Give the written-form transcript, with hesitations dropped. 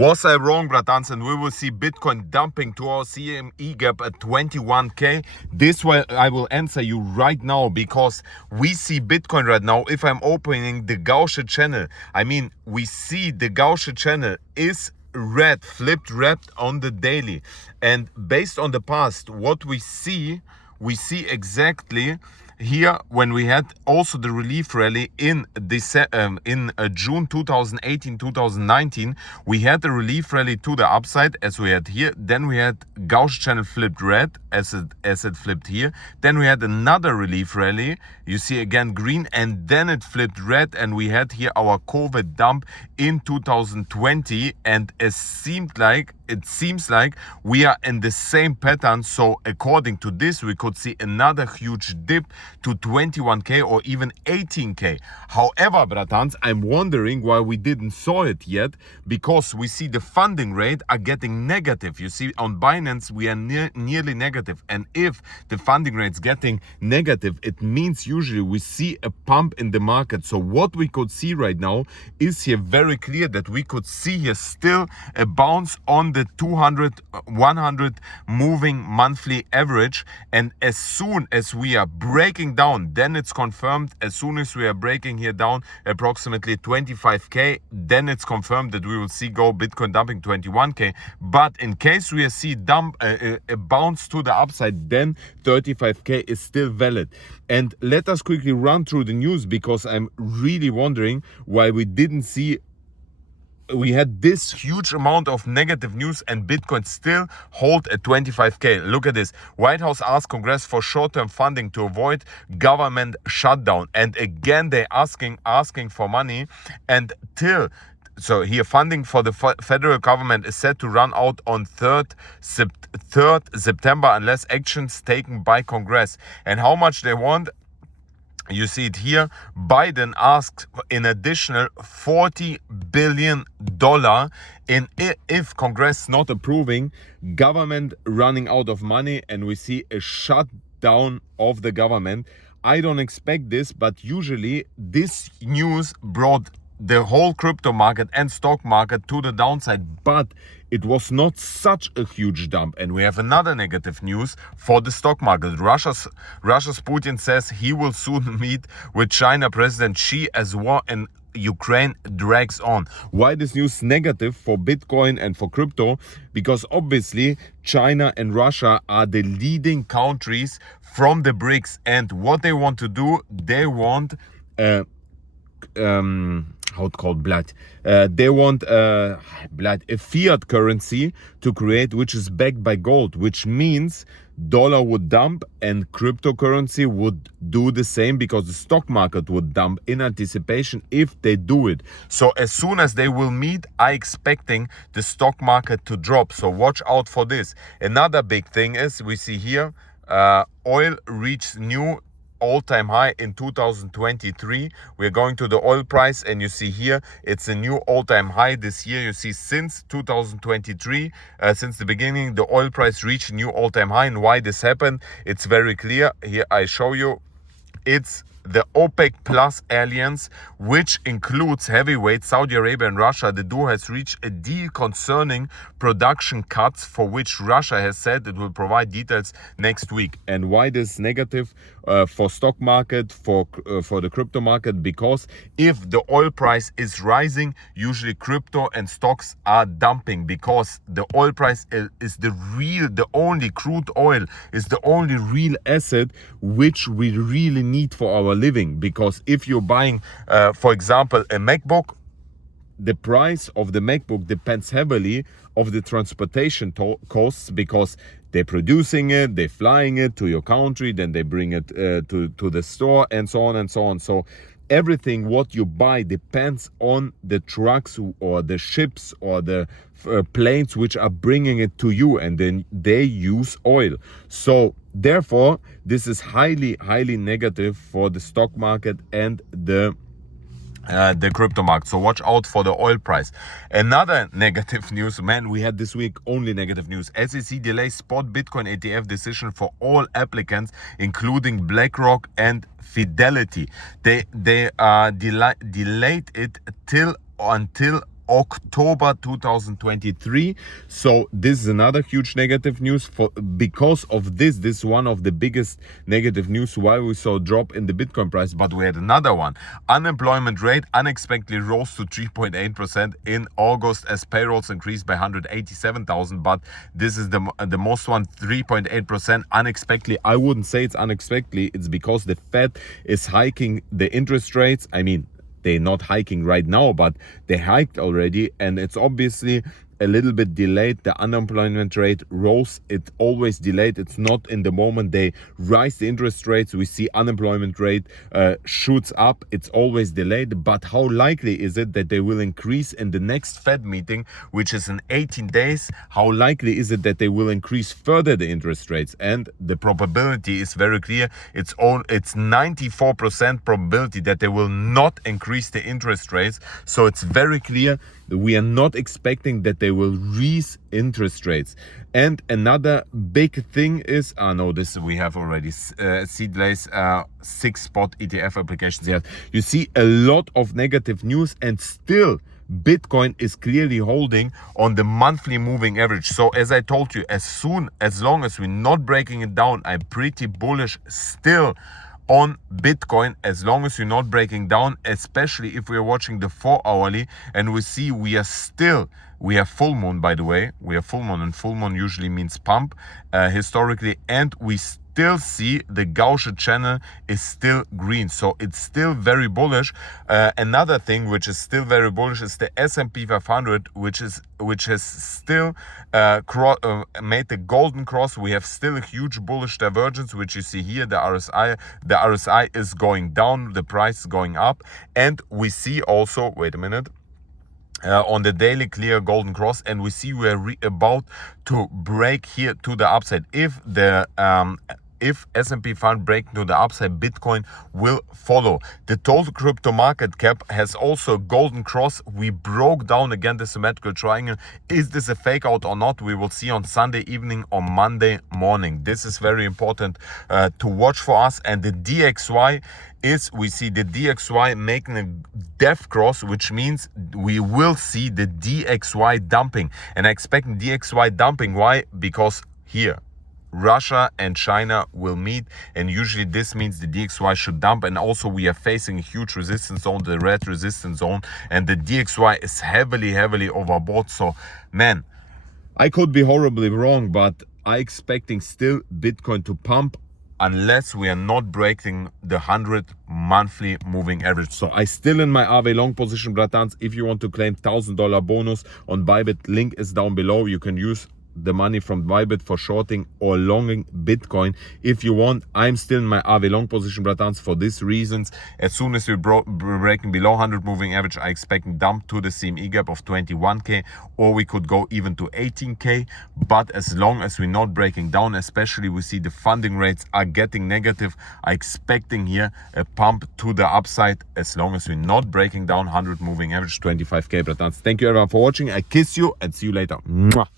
Was I wrong, bratans? And we will see Bitcoin dumping to our CME gap at 21k. This way I will answer you right now, because we see Bitcoin right now. If I'm opening the Gaussian channel, I mean, we see the Gaussian channel is red, flipped red on the daily. And based on the past, what we see exactly here when we had also the relief rally in June 2018-2019. We had the relief rally to the upside as we had here. Then we had Gaussian channel flipped red as it flipped here. Then we had another relief rally, you see again green, and then it flipped red, and we had here our COVID dump in 2020. And it seems like we are in the same pattern. So according to this, we could see another huge dip to 21k or even 18k. However, bratans, I'm wondering why we didn't saw it yet, because we see the funding rate are getting negative. You see on Binance we are nearly negative, and if the funding rate's getting negative, it means usually we see a pump in the market. So what we could see right now is here very clear that we could see here still a bounce on the 200 100 moving monthly average. And as soon as we are breaking down, then it's confirmed. As soon as we are breaking here down approximately 25k, then it's confirmed that we will see Bitcoin dumping 21k. But in case we see a bounce to the upside, then 35k is still valid. And let us quickly run through the news, because I'm really wondering why we didn't see. We had this huge amount of negative news and Bitcoin still hold at 25k. Look at this. White House asked Congress for short-term funding to avoid government shutdown. And again, they're asking for money. And so here, funding for the federal government is set to run out on 3rd September unless actions taken by Congress. And how much they want? You see it here. Biden asked an additional $40 billion if Congress not approving, government running out of money, and we see a shutdown of the government. I don't expect this, but usually this news brought the whole crypto market and stock market to the downside, but it was not such a huge dump. And we have another negative news for the stock market. Russia's Putin says he will soon meet with China President Xi as war in Ukraine drags on. Why this news negative for Bitcoin and for crypto? Because obviously China and Russia are the leading countries from the BRICS, and what they want to do, they want how it called blood. They want a fiat currency to create, which is backed by gold, which means dollar would dump and cryptocurrency would do the same, because the stock market would dump in anticipation if they do it. So as soon as they will meet, I expecting the stock market to drop. So watch out for this. Another big thing is we see here oil reached new all-time high in 2023. We're going to the oil price, and you see here it's a new all-time high this year. You see since 2023, since the beginning, the oil price reached a new all-time high. And why this happened, it's very clear. Here I show you. It's the OPEC Plus alliance, which includes heavyweight Saudi Arabia and Russia. The duo has reached a deal concerning production cuts, for which Russia has said it will provide details next week. And why this negative for stock market, for the crypto market? Because if the oil price is rising, usually crypto and stocks are dumping, because the oil price is the only crude oil is the only real asset which we really need for our living. Because if you're buying for example a MacBook, the price of the MacBook depends heavily of the transportation costs, because they're producing it, they're flying it to your country, then they bring it to the store, and so on and so on. So everything what you buy depends on the trucks or the ships or the planes which are bringing it to you, and then they use oil. So therefore this is highly negative for the stock market and the crypto market. So watch out for the oil price. Another negative news, man, we had this week only negative news. SEC delays spot Bitcoin ETF decision for all applicants, including BlackRock and Fidelity. They delayed it until October 2023. So this is another huge negative news. Because of this is one of the biggest negative news why we saw a drop in the Bitcoin price. But we had another one. Unemployment rate unexpectedly rose to 3.8% in August as payrolls increased by 187,000. But this is the most one, 3.8% unexpectedly. I wouldn't say it's unexpectedly. It's because the Fed is hiking the interest rates. I mean, they're not hiking right now, but they hiked already, and it's obviously a little bit delayed. The unemployment rate rose. It's always delayed. It's not in the moment they rise the interest rates. We see unemployment rate shoots up. It's always delayed. But how likely is it that they will increase in the next Fed meeting, which is in 18 days? How likely is it that they will increase further the interest rates? And the probability is very clear. It's 94% probability that they will not increase the interest rates. So it's very clear. We are not expecting that they will raise interest rates. And another big thing is, this we have already, Seedlace 6-spot ETF applications here. You see a lot of negative news, and still Bitcoin is clearly holding on the monthly moving average. So as I told you, as long as we're not breaking it down, I'm pretty bullish still on Bitcoin, as long as you're not breaking down, especially if we're watching the 4-hourly and we see we have full moon, by the way. We have full moon, and full moon usually means pump historically, and we still see the Gaussian channel is still green, so it's still very bullish. Another thing which is still very bullish is the S&P 500, which has still made the golden cross. We have still a huge bullish divergence, which you see here. The RSI is going down, the price is going up, and we see also, wait a minute, on the daily clear golden cross, and we see we're about to break here to the upside. If S&P 500 break to the upside, Bitcoin will follow. The total crypto market cap has also a golden cross. We broke down again the symmetrical triangle. Is this a fake out or not? We will see on Sunday evening or Monday morning. This is very important to watch for us. And the DXY we see the DXY making a death cross, which means we will see the DXY dumping. And I expect DXY dumping. Why? Because here Russia and China will meet, and usually this means the DXY should dump. And also we are facing a huge resistance zone, the red resistance zone, and the DXY is heavily overbought. So man, I could be horribly wrong, but I expecting still Bitcoin to pump unless we are not breaking the 100 monthly moving average. So I still in my RV long position, bratans. If you want to claim $1,000 bonus on Bybit, link is down below. You can use the money from Bybit for shorting or longing Bitcoin if you want. I'm still in my RV long position, bratans, for these reasons. As soon as we're breaking below 100 moving average, I expect dump to the CME gap of 21k, or we could go even to 18k. But as long as we're not breaking down, especially we see the funding rates are getting negative, I expecting here a pump to the upside as long as we're not breaking down 100 moving average, 25k, bratans. Thank you everyone for watching. I kiss you and see you later. Mwah.